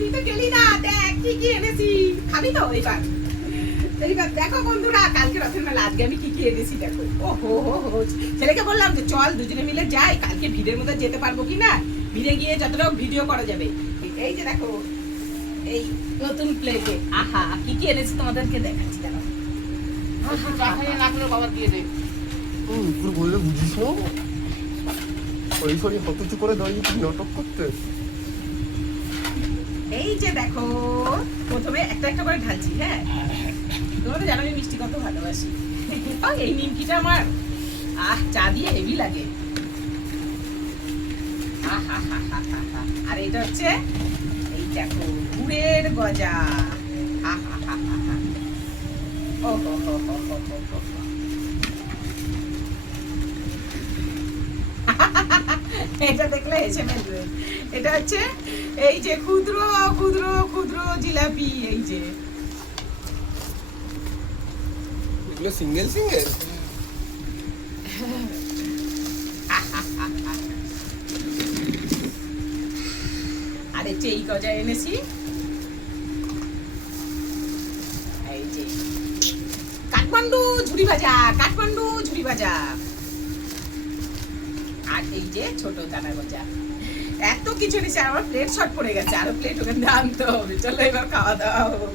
তুই তো গেলি না, দেখ কি কি এনেছি, খাবি তো এইবার? এইবার দেখো বন্ধুরা, কালকে রথের মেলা, আজকে আমি কি কি এনেছি দেখো। ওহো হো হো, ছেলেকে বললাম যে চল দুজনে মিলে যাই, কালকে ভিড়ের মধ্যে যেতে পারবো কিনা, ভিড়ে গিয়ে যতটা ভিডিও করা যাবে। এই যে দেখো, এই নতুন প্লেটে আহা কি কি এনেছি তোমাদেরকে দেখাচ্ছি। দেখো বাবার দিয়ে দে। পুরো বললে বুঝিস না, ওই সরি হতচু করে দাঁড়িয়ে তুই নাটক করতে। এই যে দেখো, প্রথমে একটা একটা করে ঢালছি। হ্যাঁ, তোমরা তো জানো আমি মিষ্টি কত ভালোবাসি। এই নিমকিটা আমার চা দিয়ে হেভি লাগে। আর এটা হচ্ছে এই দেখো গুড়ের গজা। ও হো হো হো হো হো হো। এটা দেখলে হেসে ফেলবে। এটা হচ্ছে এই যে ক্ষুদ্র ক্ষুদ্র ক্ষুদ্র জিলাপি। এই যে এগুলো সিঙ্গেল সিঙ্গেল। আর এই যে এই গজা এনেছি। এই যে কাঠমান্ডু ঝুড়ি ভাজা, কাঠমান্ডু ঝুড়ি ভাজা। আর এই যে ছোট দানা গজা। এত কিছু নিচে আমার প্লেট শর্ট পড়ে গেছে, আরো প্লেট ওখানে আনতে হবে। চলো এবার খাওয়া দাওয়া হোক।